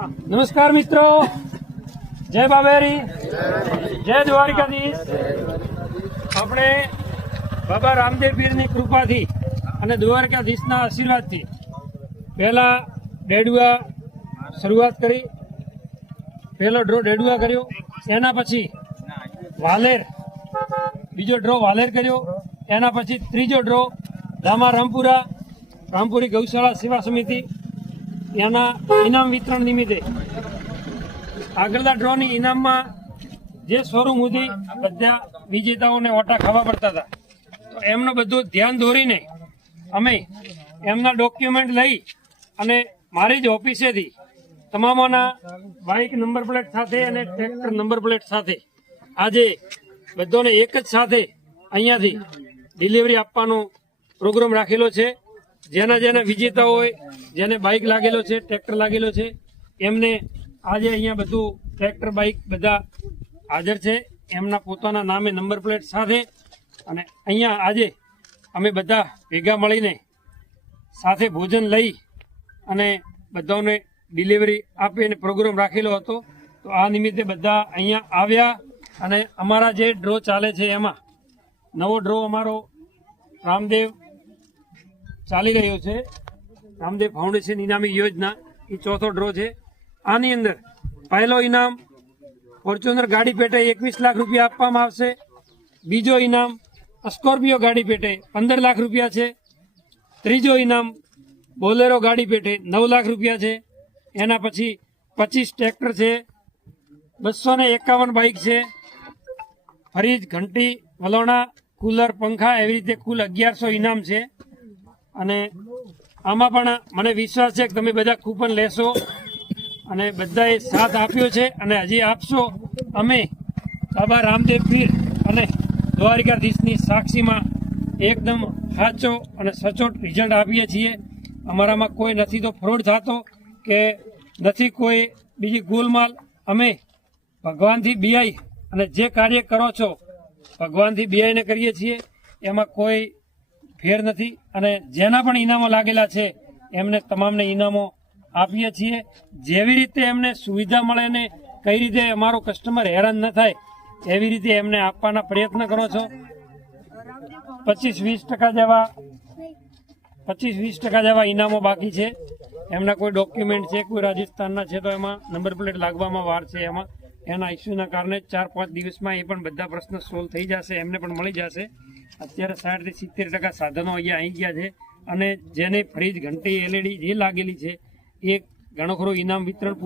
નમસ્કાર મિત્રો, જય બાબેરી, જય દ્વારકાધીશ। આપણે બાબા રામદેવ પીરની કૃપાથી અને દ્વારકાધીશના આશીર્વાદથી પહેલા ડેડુઆ શરૂઆત કરી, પહેલો ડ્રો ડેડુઆ કર્યો, એના પછી વાલેર, બીજો ડ્રો વાલેર કર્યો, એના પછી ત્રીજો ડ્રો ધામા રામપુરી ગૌશાળા સેવા સમિતિ એના ઇનામ વિતરણ નિમિત્તે આગળના ડ્રોની ઇનામમાં જે શોરૂમ સુધી બધા વિજેતાઓને ઓટા ખાવા પડતા હતા, તો એમનું બધું ધ્યાન દોરીને અમે એમના ડોક્યુમેન્ટ લઈ અને મારી જ ઓફિસેથી તમામોના બાઇક નંબર પ્લેટ સાથે અને ટ્રેક્ટર નંબર પ્લેટ સાથે આજે બધાને એક જ સાથે અહીંયાથી ડિલિવરી આપવાનો પ્રોગ્રામ રાખેલો છે। જેના વિજેતાઓ હોય, જેને બાઇક લાગેલો છે, ટ્રેક્ટર લાગેલો છે, એમને આજે અહીંયા બધું ટ્રેક્ટર બાઇક બધા હાજર છે એમના પોતાના નામે નંબર પ્લેટ સાથે। અને અહીંયા આજે અમે બધા ભેગા મળીને સાથે ભોજન લઈ અને બધાને ડિલિવરી આપી અને પ્રોગ્રામ રાખેલો હતો। તો આ નિમિત્તે બધા અહીંયા આવ્યા અને અમારા જે ડ્રો ચાલે છે એમાં નવો ડ્રો અમારો રામદેવ ચાલી રહ્યો છે, રામદેવ ફાઉન્ડેશન ઇનામી યોજના, એ ચોથો ડ્રો છે। આની અંદર પહેલો ઇનામ ફોર્ચ્યુનર ગાડી પેટે 21 લાખ રૂપિયા આપવામાં આવશે, બીજો ઇનામ સ્કોર્પિયો ગાડી પેટે 15 લાખ રૂપિયા છે, ત્રીજો ઇનામ બોલેરો ગાડી પેટે 9 લાખ રૂપિયા છે, એના પછી 25 ટ્રેક્ટર છે, 251 બાઇક છે, ફરીજ, ઘંટી, વલોણા, કુલર, પંખા, એવી રીતે કુલ 1100 ઇનામ છે। અને આમાં પણ મને વિશ્વાસ છે કે તમે બધા કૂપન લેશો અને બધાએ સાથ આપ્યો છે અને હજી આપશો। અમે બાબા રામદેવ પીર અને દ્વારકાધીશની સાક્ષીમાં એકદમ સાચો અને સચોટ રિઝલ્ટ આપીએ છીએ। અમારામાં કોઈ નથી તો ફ્રોડ થતો કે નથી કોઈ બીજી ગોલમાલ। અમે ભગવાનથી બિયાઈ અને જે કાર્ય કરો છો ભગવાનથી બિયાઈને કરીએ છીએ, એમાં કોઈ ફેર નથી। અને જેના પણ ઇનામો લાગેલા છે એમને તમામને ઇનામો આપીએ છીએ। જેવી રીતે એમને સુવિધા મળે ને કઈ રીતે અમારો કસ્ટમર હેરાન ન થાય એવી રીતે એમને આપવાના પ્રયત્ન કરો છો। 25-20% જેવા ઇનામો બાકી છે। એમના કોઈ ડોક્યુમેન્ટ છે, કોઈ રાજસ્થાનના છે તો એમાં નંબર પ્લેટ લાગવામાં વાર છે, એમાં એના ઇસ્યુના કારણે 4-5 દિવસમાં એ પણ બધા પ્રશ્ન સોલ્વ થઈ જશે, એમને પણ મળી જશે। અત્યારે 60 થી 70% સાધનો અહીંયા આવી ગયા છે અને જેને ફ્રીજ, ઘંટી, LED જે લાગેલી છે એ ઘણો ખરો ઇનામ વિતરણ